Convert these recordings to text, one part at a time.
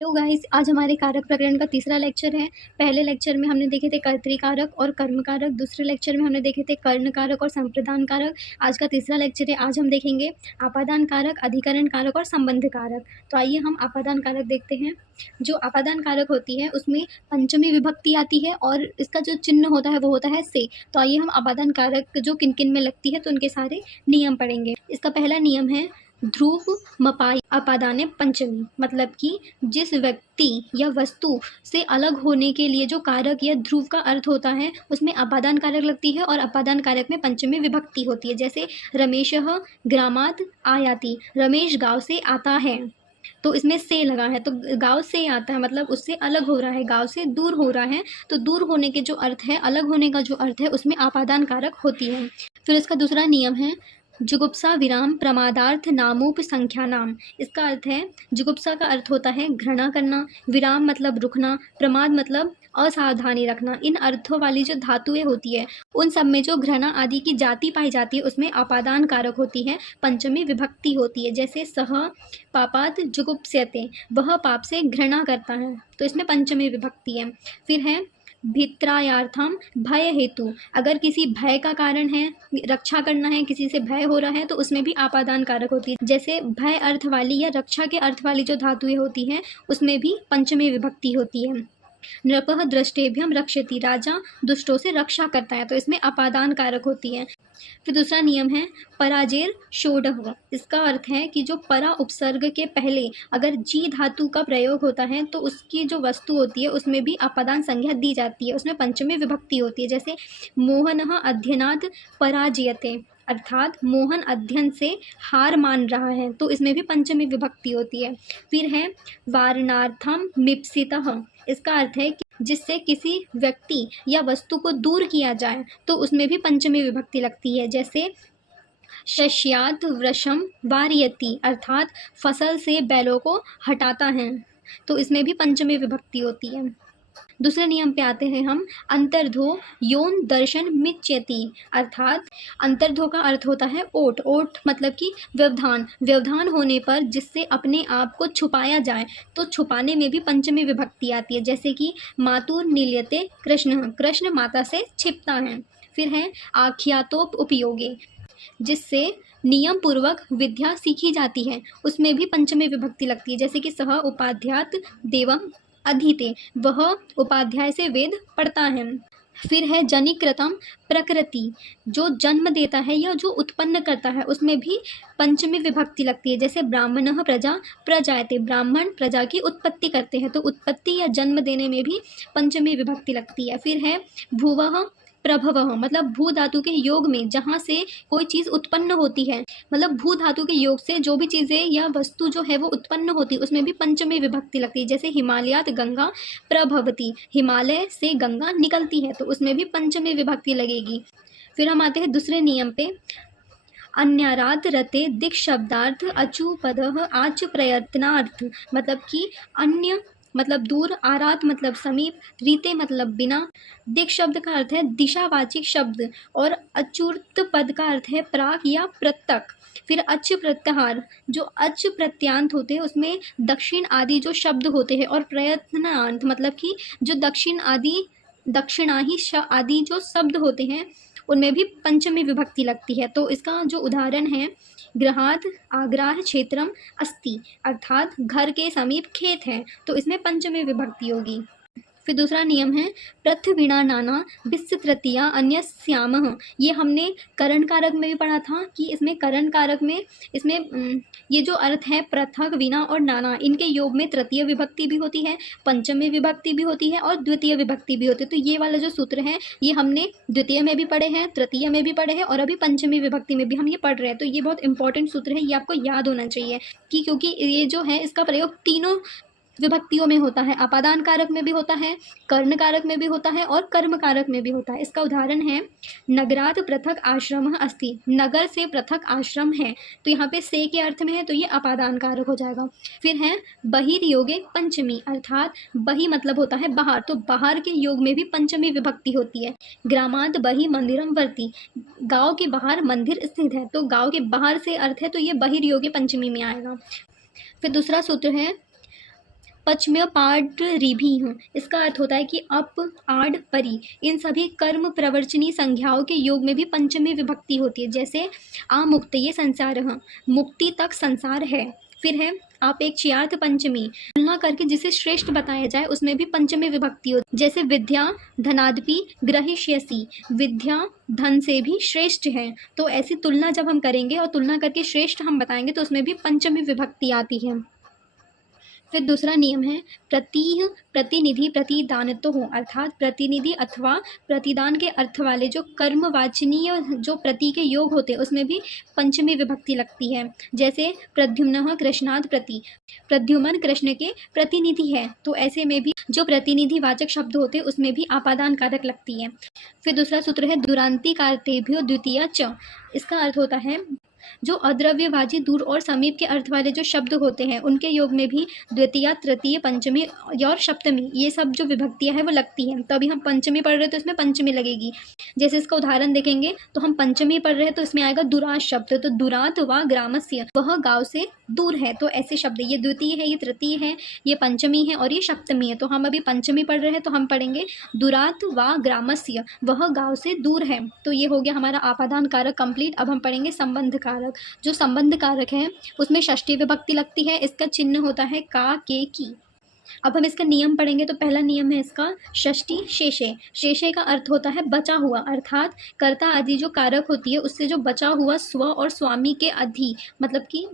तो गाइस आज हमारे कारक प्रकरण का तीसरा लेक्चर है। पहले लेक्चर में हमने देखे थे कर्तृकारक और कर्म कारक, दूसरे लेक्चर में हमने देखे थे कर्ण कारक और संप्रदान कारक। आज का तीसरा लेक्चर है। आज हम देखेंगे आपादान कारक, अधिकरण कारक और संबंध कारक। तो आइए हम आपादान कारक देखते हैं। जो आपादान कारक होती है उसमें पंचमी विभक्ति आती है और इसका जो चिन्ह होता है वो होता है से। तो आइए हम आपादान कारक जो किन किन में लगती है तो उनके सारे नियम पढ़ेंगे। इसका पहला नियम है ध्रुव मपाई अपादाने पंचमी, मतलब कि जिस व्यक्ति या वस्तु से अलग होने के लिए जो कारक या ध्रुव का अर्थ होता है उसमें अपादान कारक लगती है और अपादान कारक में पंचमी विभक्ति होती है। जैसे रमेशः ग्रामात् आयाति, रमेश गांव से आता है, तो इसमें से लगा है तो गांव से आता है मतलब उससे अलग हो रहा है, गांव से दूर हो रहा है। तो दूर होने के जो अर्थ है, अलग होने का जो अर्थ है उसमें आपादान कारक होती है। फिर इसका दूसरा नियम है जुगुप्सा विराम प्रमादार्थ नामोपसंख्या नाम। इसका अर्थ है जुगुप्सा का अर्थ होता है घृणा करना, विराम मतलब रुकना, प्रमाद मतलब असावधानी रखना। इन अर्थों वाली जो धातुएं होती है उन सब में जो घृणा आदि की जाति पाई जाती है उसमें अपादान कारक होती है, पंचमी विभक्ति होती है। जैसे सह पापात जुगुप्स्यते, वह पाप से घृणा करता है, तो इसमें पंचमी विभक्ति है। फिर है भित्रायार्थम भय हेतु, अगर किसी भय का कारण है, रक्षा करना है, किसी से भय हो रहा है तो उसमें भी आपादान कारक होती है। जैसे भय अर्थ वाली या रक्षा के अर्थ वाली जो धातुएं होती हैं उसमें भी पंचमी विभक्ति होती है। नृपः दृष्टेभ्यम रक्षति, राजा दुष्टों से रक्षा करता है, तो इसमें अपादान कारक होती है। फिर दूसरा नियम है पराजेर षोडः। इसका अर्थ है कि जो परा उपसर्ग के पहले अगर जी धातु का प्रयोग होता है तो उसकी जो वस्तु होती है उसमें भी अपादान संज्ञा दी जाती है, उसमें पंचमी विभक्ति होती है। जैसे मोहनः अध्ययनात् पराजयते, अर्थात मोहन अध्ययन से हार मान रहा है, तो इसमें भी पंचमी विभक्ति होती है। फिर है वारणार्थम मीप्सितः। इसका अर्थ है कि जिससे किसी व्यक्ति या वस्तु को दूर किया जाए तो उसमें भी पंचमी विभक्ति लगती है। जैसे शस्यात् वृषम वारयति, अर्थात फसल से बैलों को हटाता है, तो इसमें भी पंचमी विभक्ति होती है। दूसरे नियम पे आते हैं हम। अंतर्धो यौन दर्शन मिच्यति, अर्थात अंतर्धो का अर्थ होता है ओट, ओट मतलब कि व्यवधान, व्यवधान होने पर जिससे अपने आप को छुपाया जाए, तो छुपाने में भी पंचमी विभक्ति आती है। जैसे कि मातुर नील्यते कृष्ण, कृष्ण माता से छिपता है। फिर है आख्यातोप उपयोगे, जिससे नियम पूर्वक विद्या सीखी जाती है, उसमें भी पंचमी विभक्ति लगती है। जैसे कि सह उपाध्यात देवम अधीते, वह उपाध्याय से वेद पढ़ता है। फिर है जनिकृतम प्रकृति, जो जन्म देता है या जो उत्पन्न करता है उसमें भी पंचमी विभक्ति लगती है। जैसे ब्राह्मणः प्रजा प्रजायते, ब्राह्मण प्रजा की उत्पत्ति करते हैं, तो उत्पत्ति या जन्म देने में भी पंचमी विभक्ति लगती है। फिर है भुवः प्रभवः, मतलब भू धातु के योग में जहाँ से कोई चीज़ उत्पन्न होती है, मतलब भू धातु के योग से जो भी चीज़ें या वस्तु जो है वो उत्पन्न होती है उसमें भी पंचमी विभक्ति लगती है। जैसे हिमालयात गंगा प्रभवती, हिमालय से गंगा निकलती है, तो उसमें भी पंचमी विभक्ति लगेगी। फिर हम आते हैं दूसरे नियम पे। अन्यारात रते दिक् शब्दार्थ अचु पदः आच प्रयत्नार्थ, मतलब कि अन्य मतलब दूर, आरात मतलब समीप, रीते मतलब बिना। दिक् शब्द का अर्थ है दिशावाचिक शब्द और अचूर्त पद का अर्थ है प्राक या प्रत्यक। फिर अच प्रत्याहार, जो अच प्रत्यांत होते हैं उसमें दक्षिण आदि जो शब्द होते हैं, और प्रयत्नांत मतलब कि जो दक्षिण आदि दक्षिणाही आदि जो शब्द होते हैं उनमें भी पंचमी विभक्ति लगती है। तो इसका जो उदाहरण है गृहात् आग्राह क्षेत्रम अस्ति, अर्थात घर के समीप खेत है, तो इसमें पंचमी विभक्ति होगी। फिर दूसरा नियम है पृथ्वीणा नाना विस्य तृतीया अन्यस्यामः। ये हमने करण कारक में भी पढ़ा था कि इसमें करण कारक में इसमें ये जो अर्थ है पृथक, विना और नाना, इनके योग में तृतीय विभक्ति भी होती है, पंचमी विभक्ति भी होती है और द्वितीय विभक्ति भी होती है। तो ये वाला जो सूत्र है ये हमने द्वितीय में भी पढ़े हैं, तृतीय में भी पढ़े हैं और अभी पंचमी विभक्ति में भी हम ये पढ़ रहे हैं। तो ये बहुत इंपॉर्टेंट सूत्र है, ये आपको याद होना चाहिए कि क्योंकि ये जो है इसका प्रयोग तीनों विभक्तियों में होता है, अपादान कारक में भी होता है, कर्ण कारक में भी होता है और कर्म कारक में भी होता है। इसका उदाहरण है नगरात पृथक आश्रम अस्ति, नगर से पृथक आश्रम है, तो यहाँ पे से के अर्थ में है तो ये अपादान कारक हो जाएगा। फिर है बहिर्योगे पंचमी, अर्थात बहि मतलब होता है बाहर, तो बाहर के योग में भी पंचमी विभक्ति होती है। ग्रामात बहि मंदिरम वर्ति, गाँव के बाहर मंदिर स्थित है, तो गाँव के बाहर से अर्थ है तो ये बहिर्योगे पंचमी में आएगा। फिर दूसरा सूत्र है पचम्य पाड रिभी हूँ, इसका अर्थ होता है कि अप आड परी, इन सभी कर्म प्रवर्चनी संज्ञाओं के योग में भी पंचमी विभक्ति होती है। जैसे आ मुक्त, ये संसार है, मुक्ति तक संसार है। फिर है आपेक्षियार्थ पंचमी, तुलना करके जिसे श्रेष्ठ बताया जाए उसमें भी पंचमी विभक्ति होती है। जैसे विद्या धनादपि ग्रहिष्यसि, विद्या धन से भी श्रेष्ठ है। तो ऐसी तुलना जब हम करेंगे और तुलना करके श्रेष्ठ हम बताएंगे तो उसमें भी पंचमी विभक्ति आती है। फिर दूसरा नियम है प्रतीह प्रतिनिधि प्रतिदानत्व हो, अर्थात प्रतिनिधि अथवा प्रतिदान के अर्थ वाले जो कर्मवाचनीय जो प्रति के योग होते हैं उसमें भी पंचमी विभक्ति लगती है। जैसे प्रद्युम्न कृष्णाद प्रति, प्रद्युम्न कृष्ण के प्रतिनिधि है, तो ऐसे में भी जो प्रतिनिधि वाचक शब्द होते हैं उसमें भी आपादान कारक लगती है। फिर दूसरा सूत्र है दुरांति कारतेभ्यो द्वितीय च, इसका अर्थ होता है जो अद्रव्यवाची दूर और समीप के अर्थ वाले जो शब्द होते हैं उनके योग में भी द्वितीय तृतीय पंचमी और सप्तमी ये सब जो विभक्तियां हैं वो लगती हैं। तो अभी हम पंचमी पढ़ रहे हैं तो इसमें पंचमी लगेगी। जैसे इसका उदाहरण देखेंगे तो हम पंचमी पढ़ रहे हैं तो इसमें आएगा दुरात शब्द, तो दुरात व ग्रामस्य, वह गांव से दूर है। तो ऐसे शब्द, ये द्वितीय है, ये तृतीय है, ये पंचमी है और ये सप्तमी है। तो हम अभी पंचमी पढ़ रहे हैं तो हम पढ़ेंगे दुरात व ग्रामस्य, वह गांव से दूर है। तो ये हो गया हमारा आपादान कारक कंप्लीट। अब हम पढ़ेंगे संबंध कारक। जो संबंध कारक है उसमें षष्ठी विभक्ति लगती है, इसका चिन्ह होता है का के की। अब हम इसका नियम पढ़ेंगे तो पहला नियम है इसका षष्ठी शेषे। शेषे का अर्थ होता है बचा हुआ, अर्थात कर्ता आदि जो कारक होती है उससे जो बचा हुआ स्व और स्वामी के अधि, मतलब कि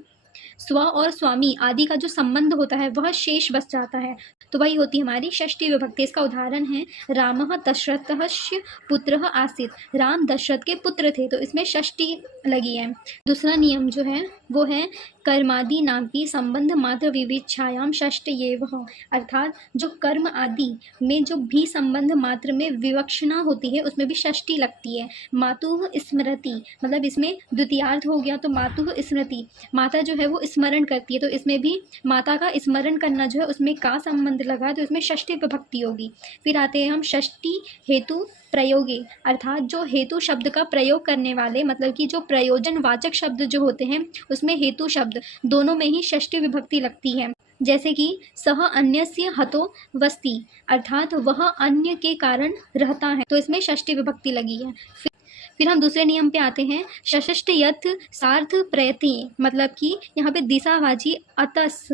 स्व और स्वामी आदि का जो संबंध होता है वह शेष बच जाता है, तो वही होती है हमारी षष्ठी विभक्ति। इसका उदाहरण है रामः दशरथस्य पुत्रः आसीत्, राम दशरथ के पुत्र थे, तो इसमें षष्ठी लगी है। दूसरा नियम जो है वो है कर्मादि नापि संबंध मात्र विविच्छायाम षष्ठ एव, अर्थात जो कर्म आदि में जो भी संबंध मात्र में विवक्षणा होती है उसमें भी षष्ठी लगती है। मातुः स्मृति, मतलब इसमें द्वितीयार्थ हो गया, तो मातुः स्मृति, माता जो है वो स्मरण करती है, तो इसमें भी माता का स्मरण करना जो है उसमें का संबंध लगा, तो इसमें षष्ठी विभक्ति होगी। फिर आते हैं हम षष्ठी हेतु प्रयोगे, अर्थात जो हेतु शब्द का प्रयोग करने वाले, मतलब कि जो प्रयोजन वाचक शब्द जो होते हैं उसमें हेतु शब्द दोनों में ही षष्ठी विभक्ति लगती है। जैसे कि सह अन्यस्य हतो वस्ति, अर्थात वह अन्य के कारण रहता है, तो इसमें षष्ठी विभक्ति लगी है। फिर हम दूसरे नियम पे आते हैं सशष्ट यथ सार्थ प्रयति, मतलब कि यहाँ पे दिशावाची अतस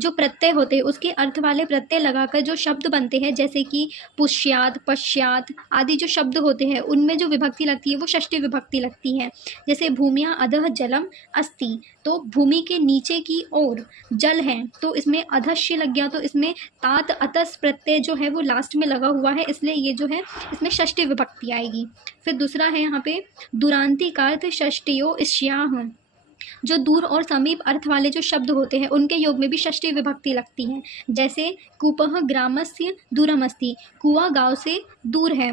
जो प्रत्यय होते हैं उसके अर्थ वाले प्रत्यय लगाकर जो शब्द बनते हैं, जैसे कि पुष्यात पश्चात आदि जो शब्द होते हैं उनमें जो विभक्ति लगती है वो षष्ठी विभक्ति लगती है। जैसे भूमिया अधः जलम अस्ति, तो भूमि के नीचे की ओर जल है, तो इसमें अधस्य लग गया, तो इसमें तात अतस प्रत्यय जो है वो लास्ट में लगा हुआ है, इसलिए ये जो है इसमें षष्ठी विभक्ति आएगी। फिर दूसरा है यहाँ पे दुरांति का अर्थ षष्टियो स्याह, जो दूर और समीप अर्थ वाले जो शब्द होते हैं उनके योग में भी षष्ठी विभक्ति लगती है। जैसे कूपः ग्रामस्य दूरमस्ति, कुआं गांव से दूर है।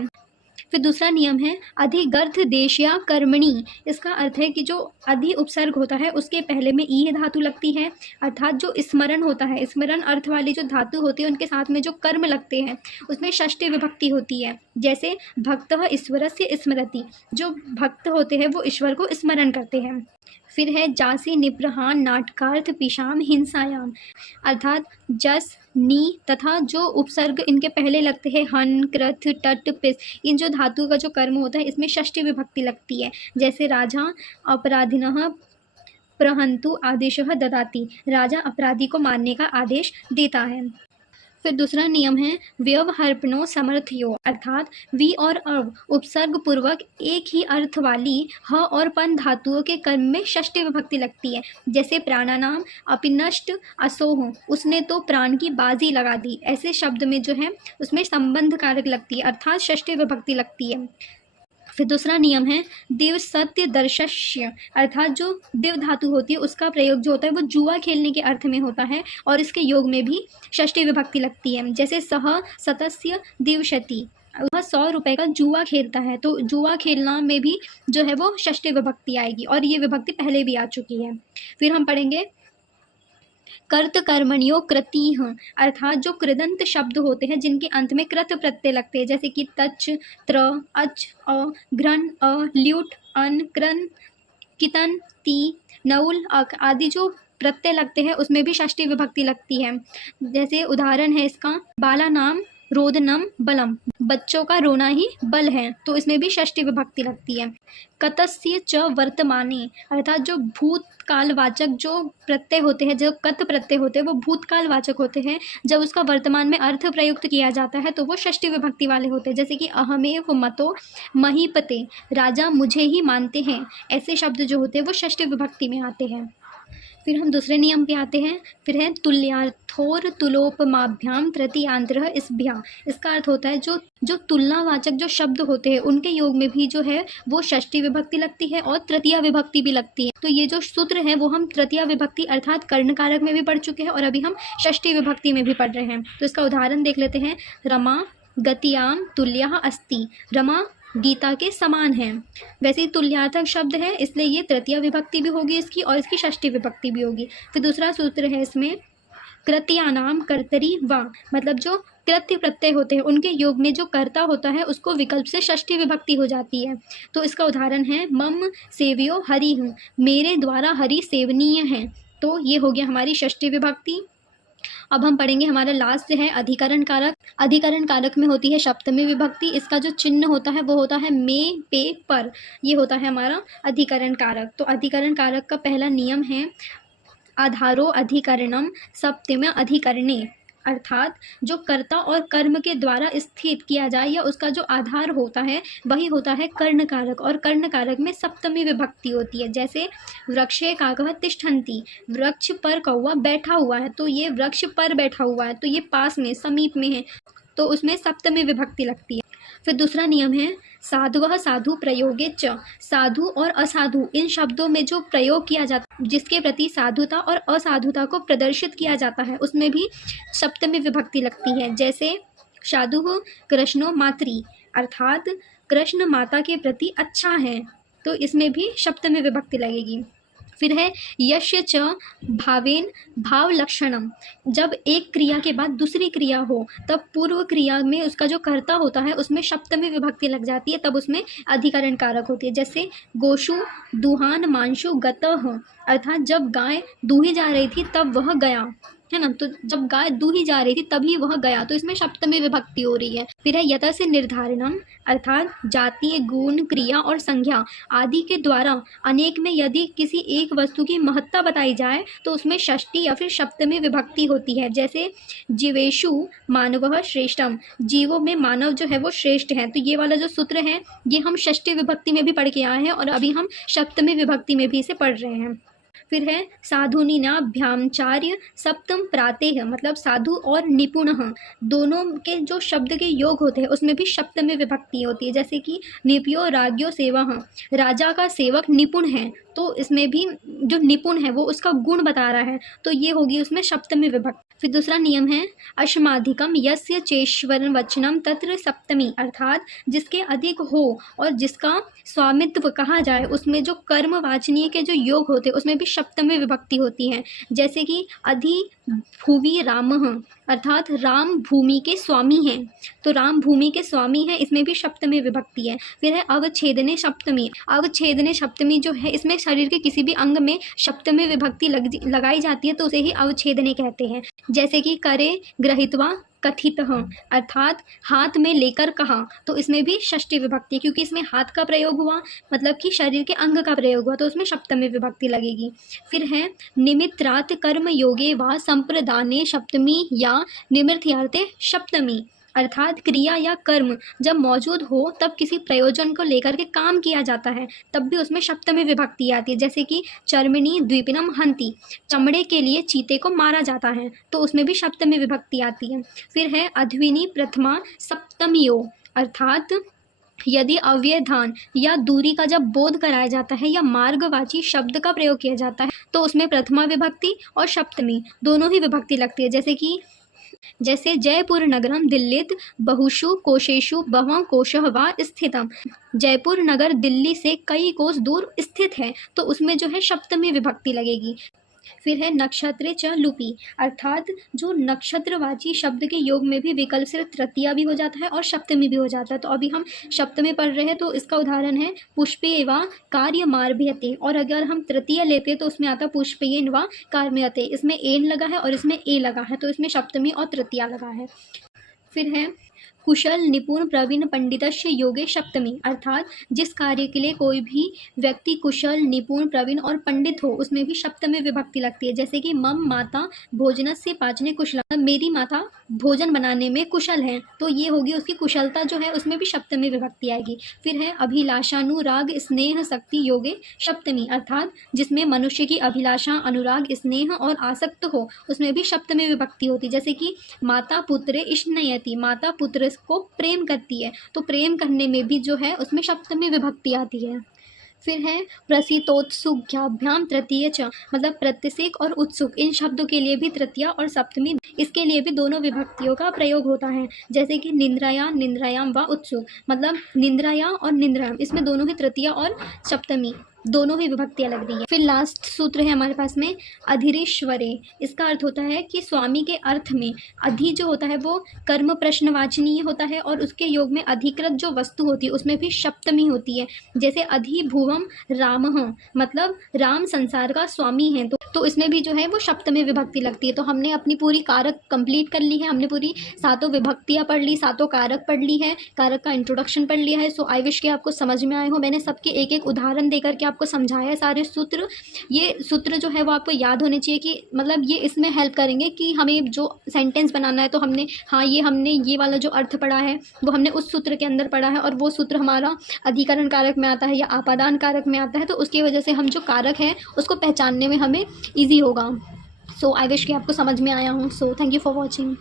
फिर दूसरा नियम है अधिगर्थ देशया कर्मणि, इसका अर्थ है कि जो अधि उपसर्ग होता है उसके पहले में ई धातु लगती है, अर्थात जो स्मरण होता है, स्मरण अर्थ वाली जो धातु होती है उनके साथ में जो कर्म लगते हैं उसमें षष्ठी विभक्ति होती है। जैसे भक्तः ईश्वरस्य स्मरति, जो भक्त होते हैं वो ईश्वर को स्मरण करते हैं। फिर है जासी निप्रहान नाटकार्थ पिशाम हिंसायाम, अर्थात जस नी तथा जो उपसर्ग इनके पहले लगते हैं हन कृथ टट पिस, इन जो धातु का जो कर्म होता है इसमें षष्ठी विभक्ति लगती है। जैसे राजा अपराधिनः प्रहंतु आदेशः ददाति, राजा अपराधी को मारने का आदेश देता है। फिर दूसरा नियम है व्यवहर्पणो समर्थयो, अर्थात वी और अव उपसर्ग पूर्वक एक ही अर्थ वाली ह और पन धातुओं के कर्म में षष्ठी विभक्ति लगती है। जैसे प्राणानाम अपिनष्ट असोह, उसने तो प्राण की बाजी लगा दी, ऐसे शब्द में जो है उसमें संबंध कारक लगती है, अर्थात षष्ठी विभक्ति लगती है। फिर दूसरा नियम है दिव सत्य दर्शस्य, अर्थात जो दिव धातु होती है उसका प्रयोग जो होता है वो जुआ खेलने के अर्थ में होता है और इसके योग में भी षष्ठी विभक्ति लगती है। जैसे सह सतस्य दिवशति, वह 100 रुपये का जुआ खेलता है, तो जुआ खेलना में भी जो है वो षष्ठी विभक्ति आएगी और ये विभक्ति पहले भी आ चुकी है। फिर हम पढ़ेंगे कर्त कर्मणियों कृतिः, अर्थात जो कृदंत शब्द होते हैं जिनके अंत में कृत प्रत्यय लगते हैं, जैसे कि तच त्र अच अ घ्रन अ ल्यूट अन क्रन कितन ती नउल अक आदि जो प्रत्यय लगते हैं उसमें भी षष्ठी विभक्ति लगती है। जैसे उदाहरण है इसका, बाला नाम रोदनम बलम, बच्चों का रोना ही बल है, तो इसमें भी षष्ठी विभक्ति लगती है। कतस्य च वर्तमाने, अर्थात जो भूतकालवाचक जो प्रत्यय होते हैं, जो कत प्रत्यय होते हैं वो भूतकालवाचक होते हैं, जब उसका वर्तमान में अर्थ प्रयुक्त किया जाता है तो वो षष्ठी विभक्ति वाले होते हैं। जैसे कि अहमेव मतो महीपते, राजा मुझे ही मानते हैं, ऐसे शब्द जो होते हैं वो षष्ठी विभक्ति में आते हैं। फिर हम दूसरे नियम पे आते हैं। फिर है तुल्यार्थोर तुलोपमाभ्याम तृतीयांतरः इस्भ्या। इसका अर्थ होता है जो जो तुलनावाचक जो शब्द होते हैं उनके योग में भी जो है वो षष्ठी विभक्ति लगती है और तृतीया विभक्ति भी लगती है। तो ये जो सूत्र है वो हम तृतीया विभक्ति अर्थात कर्ण कारक में भी पढ़ चुके हैं और अभी हम षष्ठी विभक्ति में भी पढ़ रहे हैं। तो इसका उदाहरण देख लेते हैं। रमा गतियाम तुल्यः अस्ति, रमा गीता के समान है। वैसे ही तुल्यार्थक शब्द है इसलिए ये तृतीय विभक्ति भी होगी इसकी और इसकी षष्ठी विभक्ति भी होगी। फिर दूसरा सूत्र है इसमें, कृत्यानाम कर्तरी वा, मतलब जो कृत्य प्रत्यय होते हैं उनके योग में जो कर्ता होता है उसको विकल्प से षष्ठी विभक्ति हो जाती है। तो इसका उदाहरण है, मम सेव्यो हरि, मेरे द्वारा हरि सेवनीय है। तो ये हो गया हमारी षष्ठी विभक्ति। अब हम पढ़ेंगे हमारा लास्ट है अधिकरण कारक। अधिकरण कारक में होती है सप्तमी विभक्ति। इसका जो चिन्ह होता है वो होता है में, पे, पर। ये होता है हमारा अधिकरण कारक। तो अधिकरण कारक का पहला नियम है, आधारो अधिकरणम सप्तम्य अधिकरणे, अर्थात जो कर्ता और कर्म के द्वारा स्थित किया जाए या उसका जो आधार होता है वही होता है कर्ण कारक, और कर्ण कारक में सप्तमी विभक्ति होती है। जैसे वृक्षे काकः तिष्ठन्ति, वृक्ष पर कौवा बैठा हुआ है, तो ये वृक्ष पर बैठा हुआ है तो ये पास में समीप में है, तो उसमें सप्तमी विभक्ति लगती है। फिर दूसरा नियम है, साधुवः साधु प्रयोगे च, साधु और असाधु इन शब्दों में जो प्रयोग किया जाता है, जिसके प्रति साधुता और असाधुता को प्रदर्शित किया जाता है उसमें भी सप्तमी विभक्ति लगती है। जैसे साधुः कृष्णो मातृ, अर्थात कृष्ण माता के प्रति अच्छा है, तो इसमें भी सप्तमी विभक्ति लगेगी। फिर है यस्य च भावेन भाव लक्षणम, जब एक क्रिया के बाद दूसरी क्रिया हो तब पूर्व क्रिया में उसका जो कर्ता होता है उसमें सप्तमी विभक्ति लग जाती है, तब उसमें अधिकरण कारक होती है। जैसे गोशु दुहान मांशु गतः, अर्थात जब गाय दूही जा रही थी तब वह गया, है ना, तो जब गाय दूही जा रही थी तभी वह गया, तो इसमें सप्तमी विभक्ति हो रही है। फिर है यतः से निर्धारणम, अर्थात जातीय गुण क्रिया और संज्ञा आदि के द्वारा अनेक में यदि किसी एक वस्तु की महत्ता बताई जाए तो उसमें षष्ठी या फिर सप्तमी विभक्ति होती है। जैसे जीवेशु मानवः श्रेष्ठम, जीवों में मानव जो है वो श्रेष्ठ है, तो ये वाला जो सूत्र है ये हम षष्ठी विभक्ति में भी पढ़ के आए हैं और अभी हम सप्तमी विभक्ति में भी इसे पढ़ रहे हैं। फिर है साधुनिनाभ्यामचार्य सप्तम प्रातेह, मतलब साधु और निपुण दोनों के जो शब्द के योग होते हैं उसमें भी सप्तमी विभक्ति होती है। जैसे कि निप्यो राज्ञो सेवः, राजा का सेवक निपुण है, तो इसमें भी जो निपुण है वो उसका गुण बता रहा है, तो ये होगी उसमें सप्तमी विभक्ति। फिर दूसरा नियम है अश्माधिकम यस्य चेश्वर वचनम तत्र सप्तमी, अर्थात जिसके अधिक हो और जिसका स्वामित्व कहा जाए उसमें जो कर्म वाचनीय के जो योग होते हैं उसमें भी सप्तमी विभक्ति होती है। जैसे कि अधि भुवि रामः, अर्थात राम भूमि के स्वामी हैं, तो राम भूमि के स्वामी हैं, इसमें भी सप्तमी विभक्ति है। फिर है अवच्छेदने सप्तमी, अवच्छेदने सप्तमी जो है इसमें शरीर के किसी भी अंग में सप्तमी विभक्ति लगाई जाती है तो उसे ही अवच्छेदने कहते हैं। जैसे कि करे गृहीत्वा कथितः, अर्थात हाथ में लेकर कहा, तो इसमें भी षष्ठी विभक्ति, क्योंकि इसमें हाथ का प्रयोग हुआ मतलब कि शरीर के अंग का प्रयोग हुआ, तो उसमें सप्तमी विभक्ति लगेगी। फिर है निमित्रात् कर्म योगे वा संप्रदाने सप्तमी या निमित्थार्थे सप्तमी, अर्थात क्रिया या कर्म जब मौजूद हो तब किसी प्रयोजन को लेकर के काम किया जाता है तब भी उसमें सप्तमी विभक्ति आती है। जैसे कि चर्मणि द्वीपिनम हंति, चमड़े के लिए चीते को मारा जाता है, तो उसमें भी सप्तमी विभक्ति आती है। फिर है अध्विनी प्रथमा सप्तमियो, अर्थात यदि अव्ययधान या दूरी का जब बोध कराया जाता है या मार्गवाची शब्द का प्रयोग किया जाता है तो उसमें प्रथमा विभक्ति और सप्तमी दोनों ही विभक्ति लगती है। जैसे जयपुर नगरम दिल्लीत बहुषु कोशेषु बहवः कोशः वा स्थितम, जयपुर नगर दिल्ली से कई कोस दूर स्थित है, तो उसमें जो है सप्तमी विभक्ति लगेगी। फिर है नक्षत्रे च लुपी, अर्थात जो नक्षत्रवाची शब्द के योग में भी विकल्प से तृतीया भी हो जाता है और सप्तमी भी हो जाता है। तो अभी हम सप्तमी पढ़ रहे हैं, तो इसका उदाहरण है पुष्पे व कार्यमारभ्यते, और अगर हम तृतीय लेते हैं तो उसमें आता है पुष्पेन व कार्यमयते। इसमें एन लगा है और इसमें ए लगा है, तो इसमें सप्तमी और तृतीया लगा है। फिर है कुशल निपुण प्रवीण पंडितस्य योगे सप्तमी, अर्थात जिस कार्य के लिए कोई भी व्यक्ति कुशल निपुण प्रवीण और पंडित हो उसमें भी सप्तमी विभक्ति लगती है। जैसे कि मम माता भोजनस्य पाचने कुशला, मेरी माता भोजन बनाने में कुशल है, तो ये होगी उसकी कुशलता जो है, उसमें भी सप्तमी विभक्ति आएगी। फिर है अभिलाषानुराग स्नेह शक्ति योगे सप्तमी, अर्थात जिसमें मनुष्य की अभिलाषा अनुराग स्नेह और आसक्त हो उसमें भी सप्तमी विभक्ति होती है। जैसे कि माता पुत्रे स्नेयति, माता पुत्र को प्रेम करती है, तो प्रेम करने में भी जो है उसमें सप्तमी विभक्ति आती है। फिर है प्रसितोत्सुक्याभ्याम तृतीय च, मतलब प्रत्येक और उत्सुक इन शब्दों के लिए भी तृतीया और सप्तमी, इसके लिए भी दोनों विभक्तियों का प्रयोग होता है। जैसे कि निंद्राया निंद्रायाम व उत्सुक, मतलब निंद्राया और निंद्रायाम, इसमें दोनों ही तृतीया और सप्तमी दोनों ही विभक्तियाँ लग रही है। फिर लास्ट सूत्र है हमारे पास में अधिरेश्वरे, इसका अर्थ होता है कि स्वामी के अर्थ में अधि जो होता है वो कर्म प्रश्नवाचनीय होता है, और उसके योग में अधिकृत जो वस्तु होती है उसमें भी सप्तमी होती है। जैसे अधिभुवम रामः, मतलब राम संसार का स्वामी है, तो इसमें भी जो है वो सप्तमी विभक्ति लगती है। तो हमने अपनी पूरी कारक कंप्लीट कर ली है, हमने पूरी सातों विभक्तियाँ पढ़ ली, सातों कारक पढ़ ली है, कारक का इंट्रोडक्शन पढ़ लिया है। सो आई विश कि आपको समझ में आए हो। मैंने सबके एक एक उदाहरण देकर के आपको समझाया है सारे सूत्र। ये सूत्र जो है वो आपको याद होने चाहिए कि मतलब ये इसमें हेल्प करेंगे कि हमें जो सेंटेंस बनाना है तो हमने हमने ये वाला जो अर्थ पढ़ा है वो हमने उस सूत्र के अंदर पढ़ा है, और वो सूत्र हमारा अधिकरण कारक में आता है या आपादान कारक में आता है, तो उसकी वजह से हम जो कारक है उसको पहचानने में हमें ईजी होगा। सो आई विश कि आपको समझ में आया हूँ। So thank you for watching.